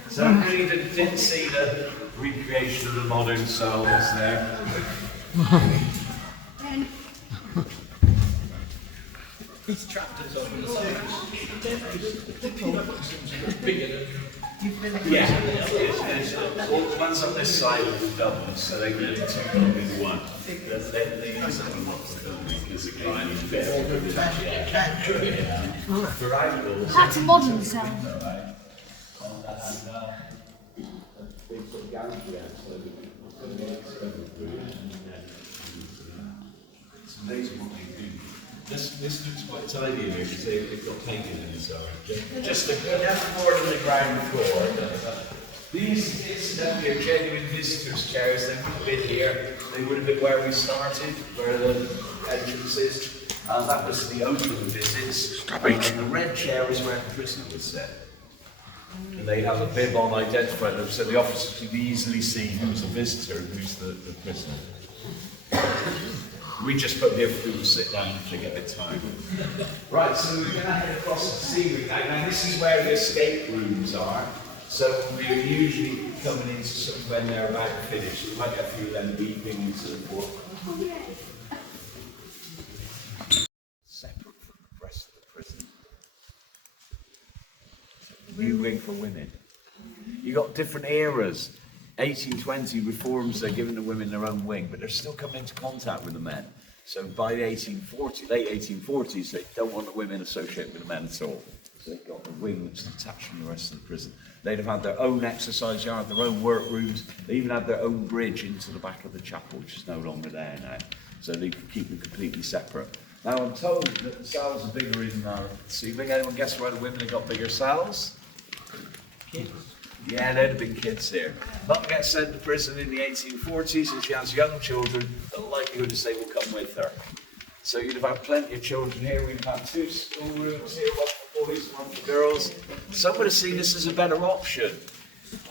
So I really didn't see the recreation of the modern souls there. He's trapped us over the Yeah, it's one's on this side of the double, so they can do 2 in one. They use it a lot for filming because it kind of for outdoors. That's a modern sound. It's amazing what they do. This looks quite tidy here because they've got painted inside. Just more than the ground floor. These incidentally are genuine visitors' chairs. They would have been here. They would have been where we started, where the entrance is. That was the opening visits. And the red chair is where the prisoner was set. And they have a bib on identifying them, so the officers could easily see who's a visitor and who's the prisoner. We just put here for people to sit down if they get a bit tired. Right, so we're going to head across the scenery now. Now this is where the escape rooms are. So we're usually coming into some when they're about to finish. We might get a few of them beeping and so forth. Separate from the rest of the prison. New wing for women. You got different eras. 1820 reforms, they're giving the women their own wing, but they're still coming into contact with the men. So by the late 1840s, they don't want the women associated with the men at all. So they've got a wing that's detached from the rest of the prison. They'd have had their own exercise yard, their own workrooms. They even had their own bridge into the back of the chapel, which is no longer there now. So they could keep them completely separate. Now I'm told that the cells are bigger in ceiling. Anyone guess why the women have got bigger cells? Kids. Yeah, there'd have been kids here. Mum gets sent to prison in the 1840s and she has young children. The likelihood is they will come with her. So you'd have had plenty of children here. We've had 2 schoolrooms here, one for boys, one for girls. Some would have seen this as a better option.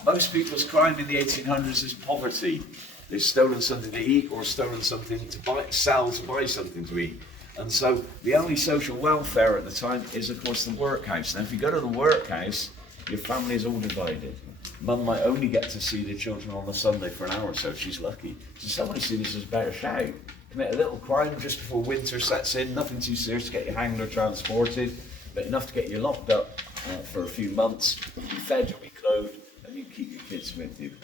Most people's crime in the 1800s is poverty. They've stolen something to eat or stolen something to sell to buy something to eat. And so the only social welfare at the time is, of course, the workhouse. Now, if you go to the workhouse, your family is all divided. Mum might only get to see the children on a Sunday for an hour or so if she's lucky. So someone would see this as a better shout. Commit a little crime just before winter sets in, nothing too serious to get you hanged or transported, but enough to get you locked up for a few months. You'll be fed, you'll be clothed, and you keep your kids with you.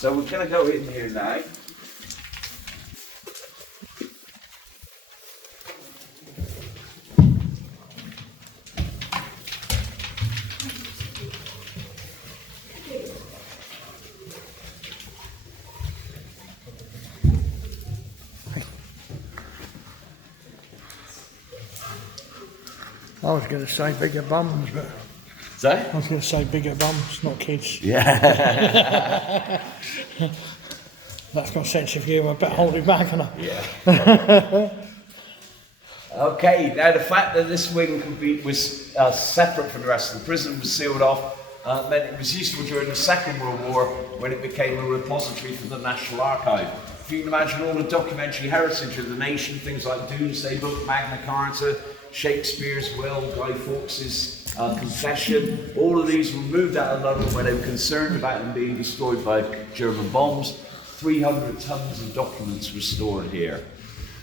So we're going to go in here now. I was going to say bigger bums, but Sorry? I was going to say bigger bums, not kids. Yeah. That's got a sense of humour, but hold it back, haven't I? Yeah. Okay, now the fact that this wing was separate from the rest of the prison, was sealed off, meant it was useful during the Second World War when it became a repository for the National Archive. If you can imagine all the documentary heritage of the nation, things like Doomsday Book, Magna Carta, Shakespeare's will, Guy Fawkes's confession, all of these were moved out of London when they were concerned about them being destroyed by German bombs. 300 tons of documents were stored here.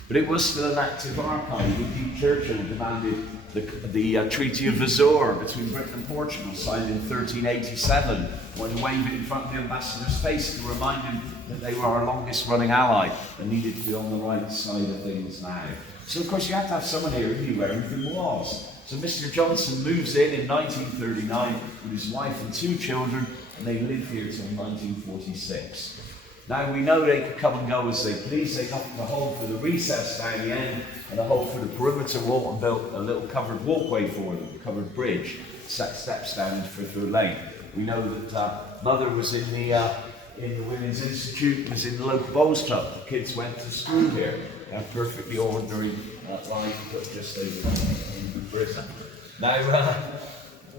But it was still an active archive. Indeed, Churchill demanded the Treaty of Azores between Britain and Portugal, signed in 1387, when he waved it in front of the ambassador's face to remind him that they were our longest running ally and needed to be on the right side of things now. So of course you have to have someone here who knew where everything was. So Mr. Johnson moves in 1939 with his wife and 2 children, and they live here till 1946. Now we know they could come and go as they please. They knocked the hole for the recess down the end and a hole for the perimeter wall and built a little covered walkway for them, a covered bridge, set steps down into Fifth Lane. We know that Mother was in the Women's Institute, was in the local bowls club. The kids went to school here. A perfectly ordinary life, but just over in prison. Now,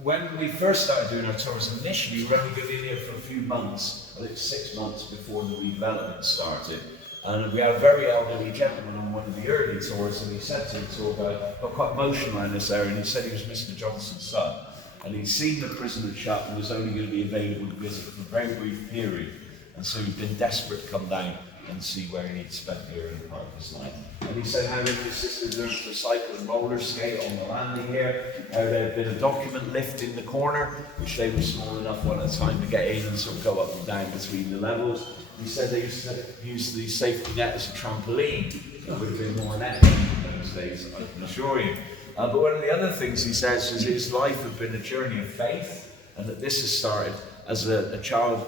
when we first started doing our tours, initially we were only going to be here for a few months. I think 6 months before the redevelopment started. And we had a very elderly gentleman on one of the early tours, and he said to the tour guide, got quite emotional around this area, and he said he was Mr. Johnson's son. And he'd seen the prison had shut and was only going to be available to visit for a very brief period. And so he'd been desperate to come down and see where he'd spent the early part of his life. And he said how his sisters learned to cycle and roller skate on the landing here, how there had been a document lift in the corner, which they were small enough one at a time to get in and sort of go up and down between the levels. He said they used to use the safety net as a trampoline. It would have been more net in those days, I can assure you. But one of the other things he says is his life had been a journey of faith, and that this has started as a child.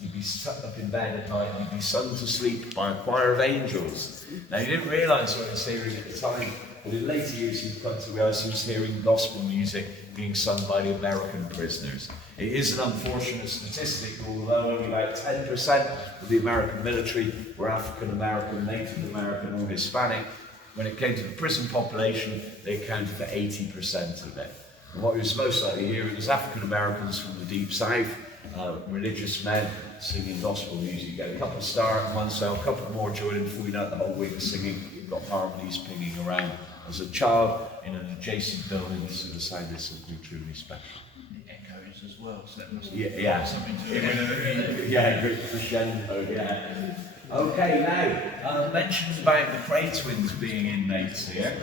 You'd be sat up in bed at night and you'd be sung to sleep by a choir of angels. Now, he didn't realise what he was hearing at the time, but in later years he'd come to realise he was hearing gospel music being sung by the American prisoners. It is an unfortunate statistic, although only about 10% of the American military were African American, Native American or Hispanic. When it came to the prison population, they accounted for 80% of it. And what he was most likely hearing was African Americans from the Deep South, religious men singing gospel music. You get a couple start in one cell, a couple more join in before you know the whole wing is singing. You've got harmonies pinging around. As a child in an adjacent building, this is sounded something truly special. The echoes as well, so that must yeah, something to it. Yeah, great crescendo, yeah. Okay, now, mentions about the Kray twins being inmates here.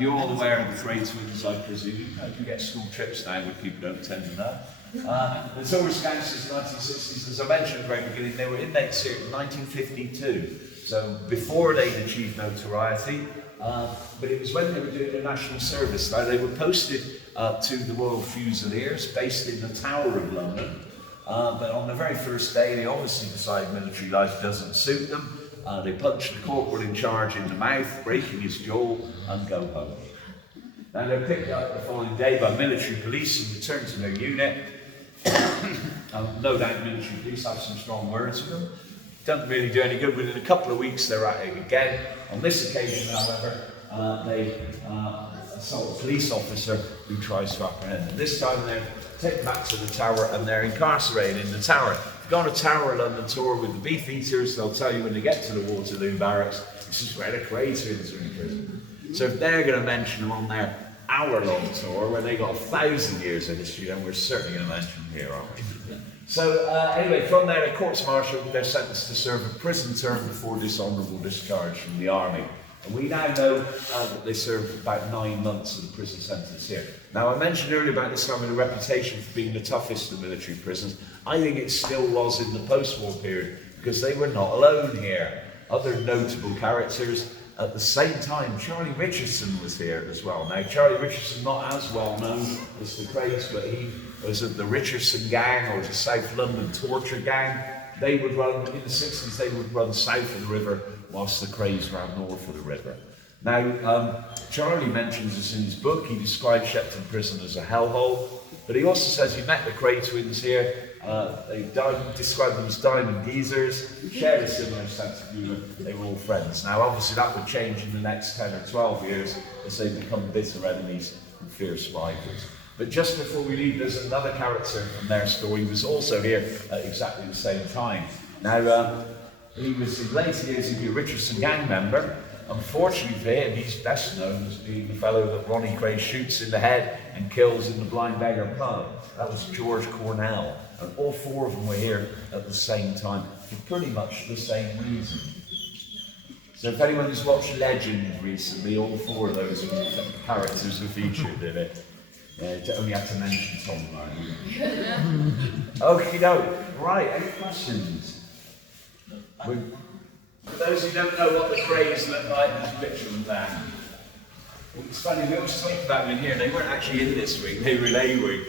You're all aware of the Kray twins, I presume. You get school trips now where people don't tend to know. The Tourist Gangsters in the 1960s, as I mentioned at the very beginning, they were inmates here in 1952. So before they'd achieved notoriety, but it was when they were doing their national service. Now they were posted to the Royal Fusiliers, based in the Tower of London. But on the very first day, they obviously decided military life doesn't suit them. They punched the corporal in charge in the mouth, breaking his jaw, and go home. Now they're picked up the following day by military police and returned to their unit. No doubt military police have some strong words with them. Doesn't really do any good. Within a couple of weeks they're at it again. On this occasion, however, they assault a police officer who tries to apprehend them. This time they're taken back to the Tower and they're incarcerated in the Tower. If you've gone a Tower London tour with the Beefeaters, they'll tell you when they get to the Waterloo Barracks, this is where the Kray twins are in prison. So if they're going to mention them on their hour-long tour, where they got 1,000 years of history, then we're certainly going to mention them here, aren't we? So anyway, from there, at courts-martial, they're sentenced to serve a prison term before dishonourable discharge from the army. And we now know that they served about 9 months of the prison sentence here. Now, I mentioned earlier about this having a reputation for being the toughest of military prisons. I think it still was in the post-war period, because they were not alone here. Other notable characters. At the same time, Charlie Richardson was here as well. Now, Charlie Richardson, not as well known as the Krays, but he was of the Richardson gang, or the South London Torture Gang. They would run, in the 60s, they would run south of the river, whilst the Krays ran north of the river. Now, Charlie mentions this in his book. He described Shepton Prison as a hellhole, but he also says he met the Kray twins here. They described them as diamond geezers, shared a similar sense of humour. They were all friends. Now, obviously, that would change in the next 10 or 12 years as they become bitter enemies and fierce rivals. But just before we leave, there's another character from their story who was also here at exactly the same time. Now, he was in later years he'd be a Richardson gang member. Unfortunately for him, he's best known as being the fellow that Ronnie Kray shoots in the head and kills in the Blind Beggar pub. That was George Cornell. And all 4 of them were here at the same time for pretty much the same reason. So if anyone's watched Legend recently, all 4 of those characters are featured in it. Only have to mention Tom Martin. Okay, no. Right, any questions? For those who don't know what the Krays look like, there's a picture of them. It's funny, we always talk about them in here. They weren't actually in this wing, they were in A wing.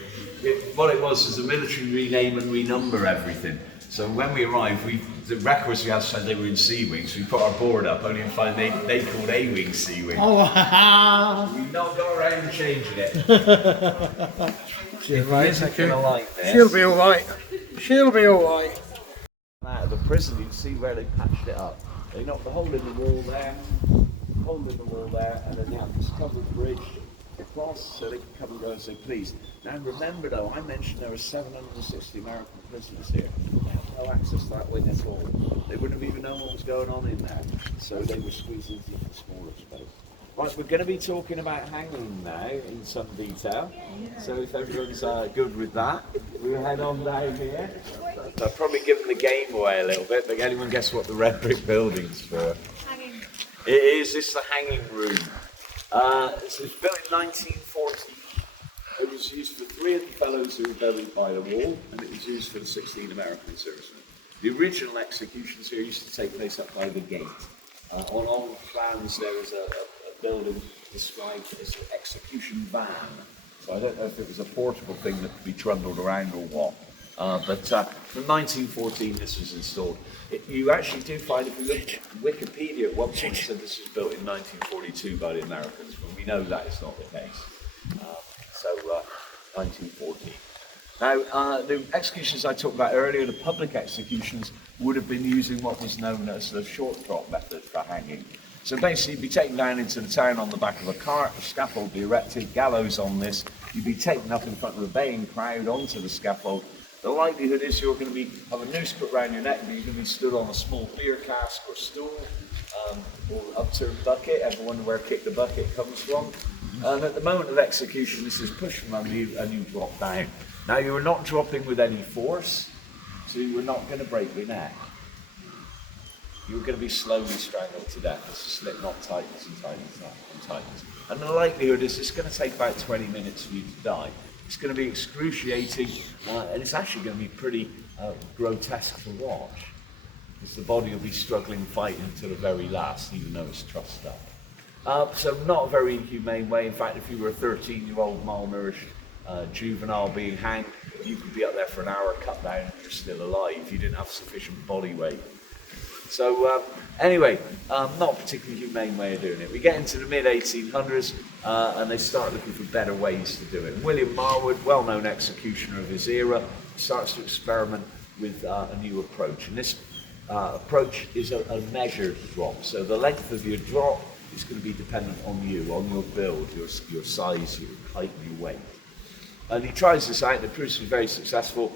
What it was the military rename and renumber everything. So when we arrived, the records we had said they were in C wing, so we put our board up, only to find they called A wing C wing. Oh, We've not got around and changing it. she'll be alright. She'll be alright. Out of the prison, you can see where they patched it up. They knocked the hole in the wall there, and then they have this covered bridge across so they can come and go as they please. Now remember though, I mentioned there were 760 American prisoners here. They had no access to that wing at all. They wouldn't have even known what was going on in there. So they were squeezed into even smaller space. Right, we're going to be talking about hanging now in some detail. So if everyone's good with that, we'll head on down here. I've probably given the game away a little bit, but anyone guess what the red brick building's for? Hanging. It is, it's the hanging room. It was built in 1940. It was used for 3 of the fellows who were buried by the wall, and it was used for the 16 American servicemen. The original executions here used to take place up by the gate. On old plans there was a building described as an execution van. So I don't know if it was a portable thing that could be trundled around or what. But from 1914 this was installed. You actually do find, if you look at Wikipedia at one point, it said this was built in 1942 by the Americans, but we know that is not the case. 1914. Now, the executions I talked about earlier, the public executions, would have been using what was known as the short drop method for hanging. So basically, you'd be taken down into the town on the back of a cart, a scaffold be erected, gallows on this, you'd be taken up in front of a baying crowd onto the scaffold. The likelihood is you're going to have a noose put around your neck, but you're going to be stood on a small beer cask or stool, or upturned bucket. Ever wonder where kick the bucket comes from? And at the moment of execution, this is pushed from under you and you drop down. Now, you are not dropping with any force, so you are not going to break your neck. You're going to be slowly strangled to death as the slip knot tightens and tightens and tightens. And the likelihood is it's going to take about 20 minutes for you to die. It's going to be excruciating, and it's actually going to be pretty grotesque to watch, because the body will be struggling, fighting to the very last, even though it's trussed up. So not a very humane way. In fact, if you were a 13-year-old malnourished juvenile being hanged, you could be up there for an hour, cut down, and you're still alive. You didn't have sufficient body weight. So anyway, not a particularly humane way of doing it. We get into the mid-1800s and they start looking for better ways to do it. William Marwood, well-known executioner of his era, starts to experiment with a new approach. And this approach is a measured drop. So the length of your drop is going to be dependent on you, on your build, your size, your height, and your weight. And he tries this out and it proves to be very successful.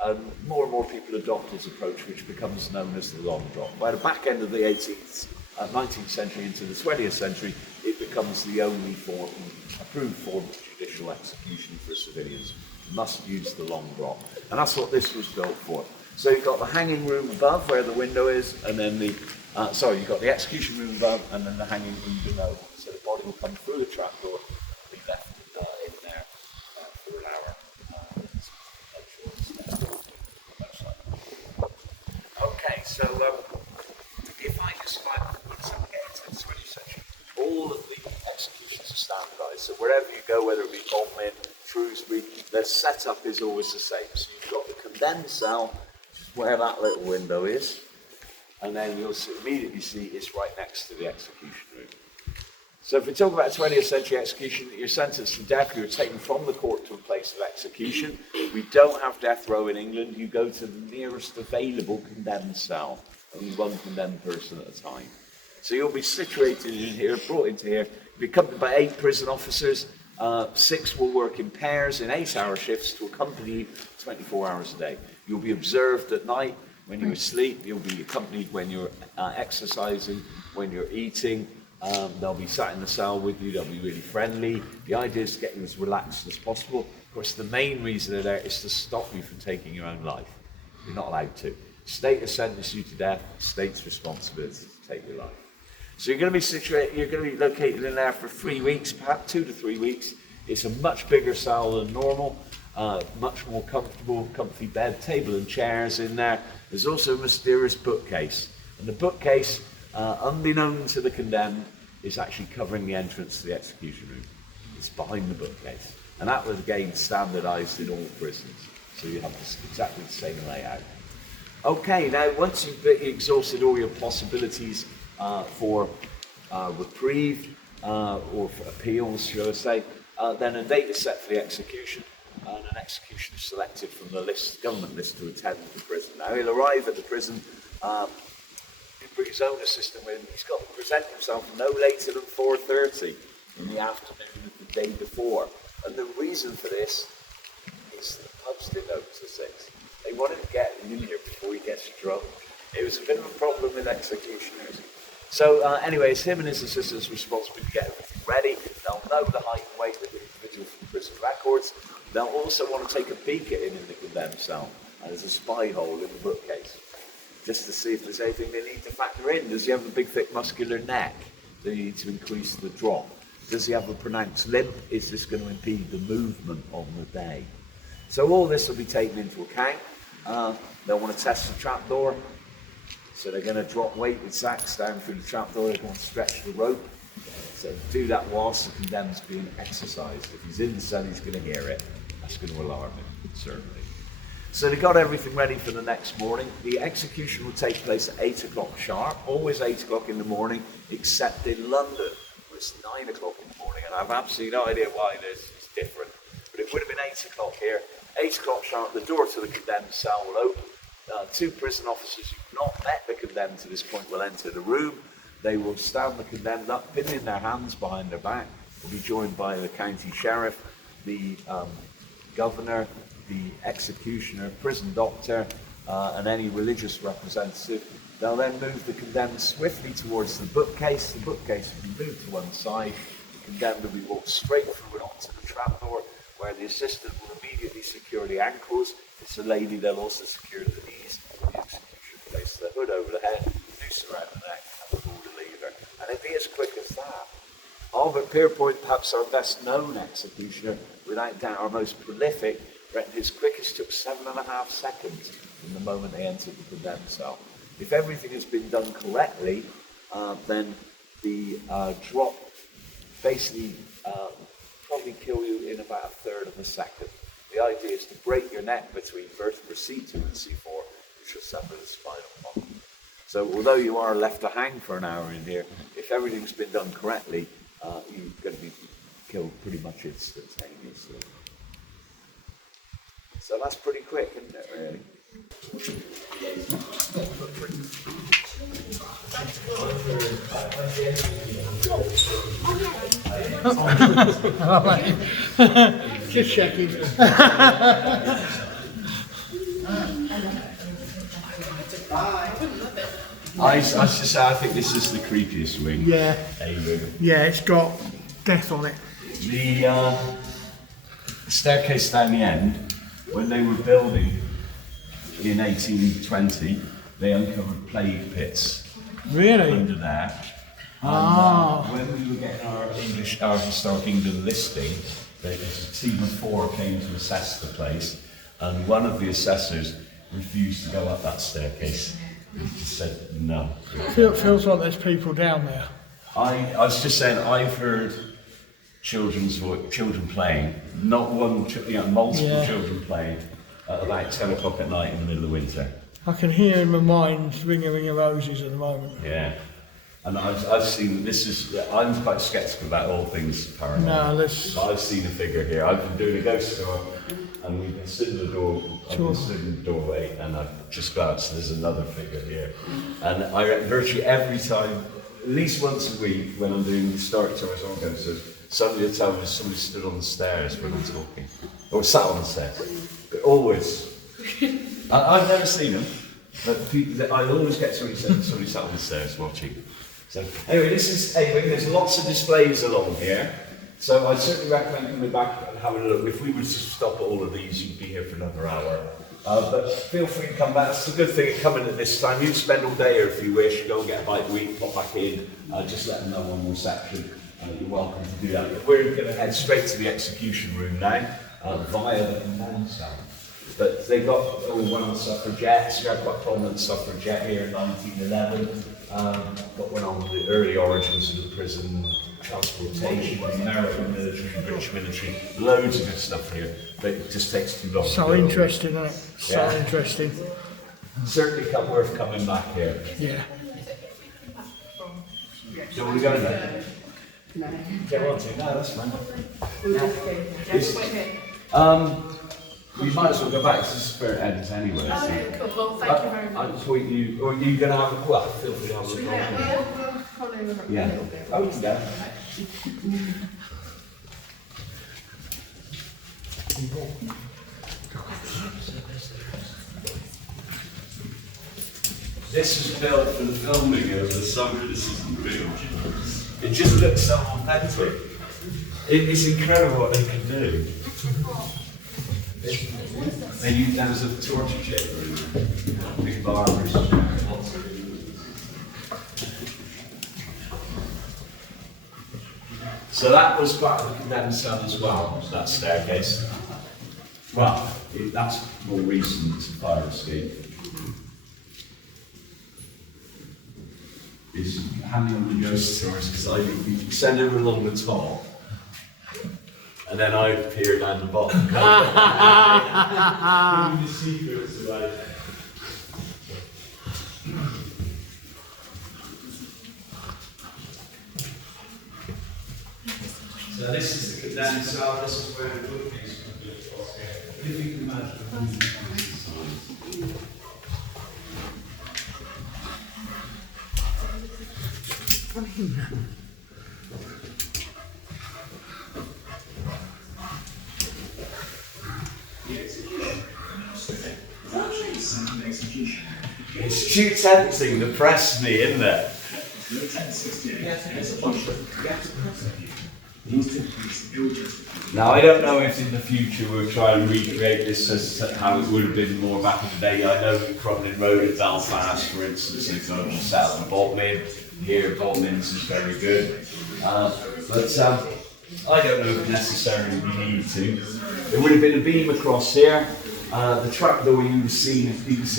And more people adopt his approach, which becomes known as the long drop. By the back end of the 19th century into the 20th century, it becomes the only approved form of judicial execution for civilians. You must use the long drop. And that's what this was built for. So you've got the hanging room above where the window is, and then you've got the execution room above, and then the hanging room below. So the body will come through the trapdoor and be left in there for an hour. Okay, so if I describe once I get into the 20th century, all of the executions are standardised. So wherever you go, whether it be Bodmin, Shrewsbury, their setup is always the same. So you've got the condemned cell, where that little window is, and then you'll immediately see it's right next to the execution room. So if we talk about a 20th century execution, you're sentenced to death, you're taken from the court to a place of execution. We don't have death row in England. You go to the nearest available condemned cell. Only one condemned person at a time. So you'll be situated in here, brought into here, you'll be accompanied by 8 prison officers. 6 will work in pairs in 8-hour shifts to accompany you 24 hours a day. You'll be observed at night when you're asleep. You'll be accompanied when you're exercising, when you're eating. They'll be sat in the cell with you, they'll be really friendly. The idea is to get you as relaxed as possible. Of course, the main reason they're there is to stop you from taking your own life. You're not allowed to. State has sentenced you to death, state's responsibility to take your life. So you're going to be located in there for 3 weeks, perhaps 2 to 3 weeks. It's a much bigger cell than normal, much more comfortable, comfy bed, table and chairs in there. There's also a mysterious bookcase. And the bookcase, unbeknown to the condemned, is actually covering the entrance to the execution room. It's behind the bookcase. And that was again standardized in all prisons. So you have exactly the same layout. Okay, now once you've exhausted all your possibilities for reprieve or for appeals, shall I say, then a date is set for the execution, and an execution is selected from the list, government list, to attend the prison. Now he'll arrive at the prison, he'll bring his own assistant with him. He's got to present himself no later than 4:30 in the afternoon of the day before. And the reason for this is the pubs didn't open till 6. They wanted to get him in here before he gets drunk. It was a bit of a problem with executioners. So anyway, it's him and his assistant's responsibility to get everything ready. They'll know the height and weight of the individual from prison records. They'll also want to take a peek at him in the condemned cell. And there's a spy hole in the bookcase, just to see if there's anything they need to factor in. Does he have a big, thick, muscular neck? Do you need to increase the drop? Does he have a pronounced limp? Is this going to impede the movement on the day? So all this will be taken into account. They'll want to test the trapdoor. So they're going to drop weighted sacks down through the trapdoor. They're going to stretch the rope. So do that whilst the condemned's being exercised. If he's in the cell, he's going to hear it. That's going to alarm him, certainly. So they got everything ready for the next morning. The execution will take place at 8 o'clock sharp, always 8 o'clock in the morning, except in London, where it's 9 o'clock in the morning. And I've absolutely no idea why this is different, but it would have been 8 o'clock here. 8 o'clock sharp, the door to the condemned cell will open. 2 prison officers who've not met the condemned to this point will enter the room. They will stand the condemned up, pinning their hands behind their back. They'll be joined by the county sheriff, the governor, the executioner, prison doctor, and any religious representative. They'll then move the condemned swiftly towards the bookcase. The bookcase will be moved to one side. The condemned will be walked straight through and onto the trapdoor, where the assistant will immediately secure the ankles. If it's a lady, they'll also secure the knees. The executioner place the hood over the head, noose around the neck, and pull the lever. And it'd be as quick as that. Albert Pierpoint, perhaps our best known executioner, without doubt our most prolific, reckoned his quickest took 7.5 seconds from the moment they entered the condemned cell. If everything has been done correctly, then the drop basically probably kill you in about 1/3 of a second. The idea is to break your neck between vertebra C2 and C4, which will sever the spinal column. So although you are left to hang for an hour in here, if everything's been done correctly, you're going to be killed pretty much instantaneously. So that's pretty quick, isn't it, really? Just checking. I should say, I think this is the creepiest wing. Yeah. A-wing. Yeah, it's got death on it. The staircase down the end, when they were building in 1820, they uncovered plague pits Really? under there. Ah. And, when we were getting our Historic England listing, a team of 4 came to assess the place, and one of the assessors refused to go up that staircase. He just said no. Feels like there's people down there. I was just saying, I've heard children playing, not one, multiple children playing at about 10 o'clock at night in the middle of winter. I can hear in my mind Ring a Roses at the moment. Yeah. And I've seen, I'm quite sceptical about all things paranormal. No, I've seen a figure here. I've been doing a ghost tour, and we've been sitting in the door, I've been sitting in the doorway, and I've just glanced, there's another figure here. And I reckon virtually every time, at least once a week, when I'm doing historic tours or ghost tours, somebody will tell me somebody stood on the stairs when I'm talking, or sat on the stairs. But always. I've never seen them, but I always get somebody saying somebody sat on the stairs watching. So anyway, this is A-wing. There's lots of displays along here. So I'd certainly recommend coming back and having a look. If we were to stop at all of these, you'd be here for another hour. But feel free to come back. That's the good thing of coming at this time. You can spend all day here if you wish. Go and get a bite to eat, pop back in. Just let them know on reception. You're welcome to do that. But we're going to head straight to the execution room now via the command cell. But they got one of the suffragettes. We had quite a prominent suffragette here in 1911. Got one on the early origins of the prison, transportation, American military, British military, loads of good stuff here. But it just takes too long. So interesting, isn't it? So Yeah. interesting. Certainly worth coming back here. Yeah. So we're going there. Get on to no, that's fine. We might as well go back to the spirit ends anyway. Cool. Well, thank you very I much. thought you, or are you going to have a, well, feel free to have a look. Yeah. Oh, you can go. This was built for the filming over the summer. This isn't real. It just looks so authentic. It's incredible what they can do. They use that as a torture chamber. Big barbers. So that was part of the condemned cell as well, that staircase. Well, that's more recent fire escape. Is handy on the ghost stories because I send them along the top. And then I appear down the bottom. Give me the secrets about it. So this is the condemned cell, this is where the bookcase would be. If you can imagine. It's too tempting to press me, isn't it? Now I don't know if in the future we'll try and recreate this as how it would have been more back in the day. I know Crumlin Road at Belfast, for instance, they've got a cell in Bodmin. Here, Bodmin's is very good. But I don't know if necessarily we need to. There would have been a beam across here. The trapdoor you can see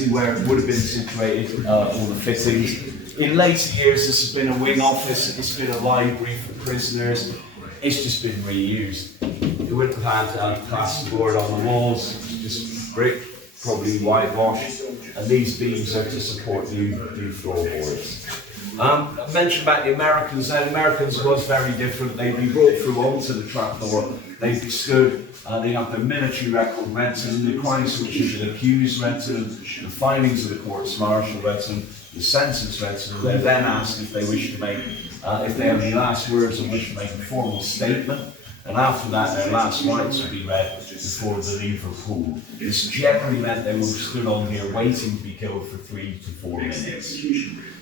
where it would have been situated, all the fittings. In later years, this has been a wing office, it's been a library for prisoners. It's just been reused. It would have had plasterboard on the walls, just brick, probably whitewash, and these beams are to support new floorboards. I mentioned about the Americans. Now, the Americans was very different. They'd be brought through onto the trapdoor. They'd be stood. They have their military record read to them, the crime switches and accused read to them, the findings of the courts martial read to them, the sentence read to them. They're then asked if they wish to make, if they have any last words and wish to make a formal statement. And after that, their last rites would be read before the lever pulled. This generally meant they were stood on here waiting to be killed for 3 to 4 minutes.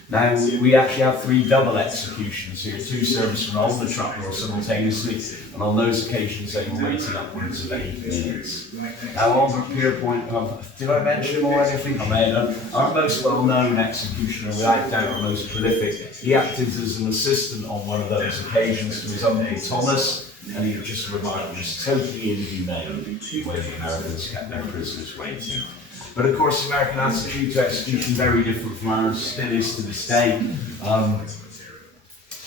Now, we actually have 3 double executions here, 2 servicemen on the trapdoor simultaneously, and on those occasions they were waiting upwards of 8 minutes. Now, on the pier point, did I mention or anything? I may have done. Our most well-known executioner, without doubt our most prolific, he acted as an assistant on one of those occasions to his uncle Thomas, and he just remarked it was totally inhumane when the Americans kept their prisoners waiting. But of course, the American attitude to execution is very different from ours, still is to this day.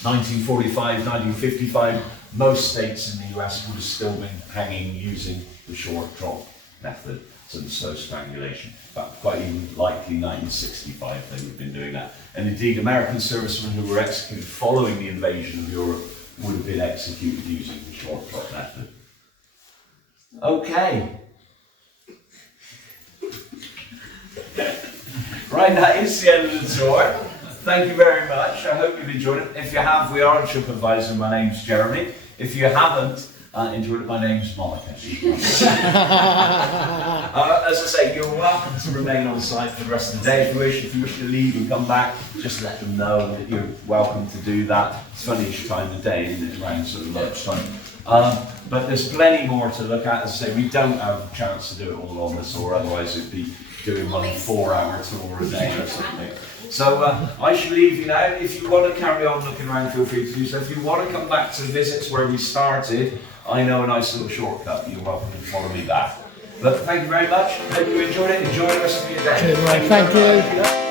1945, 1955, most states in the US would have still been hanging using the short drop method, so the slow strangulation. But quite even likely 1965 they would have been doing that. And indeed, American servicemen who were executed following the invasion of Europe would have been executed using the short drop method. Okay. Right, that is the end of the tour. Thank you very much. I hope you've enjoyed it. If you have, we are on TripAdvisor. My name's Jeremy. If you haven't enjoyed it, my name's Monica. As I say, you're welcome to remain on site for the rest of the day if you wish. If you wish to leave and come back, just let them know that you're welcome to do that. It's funny-ish time of day, isn't it? Around sort of lunchtime. But there's plenty more to look at. As I say, we don't have a chance to do it all on this tour, otherwise it'd be doing one 4-hour tour a day or something. So I should leave you now. If you want to carry on looking around, feel free to do so. If you want to come back to the visits where we started, I know a nice little shortcut. You're welcome to follow me back. But thank you very much. Hope you enjoyed it. Enjoy the rest of your day. Cheers, mate. Thank you.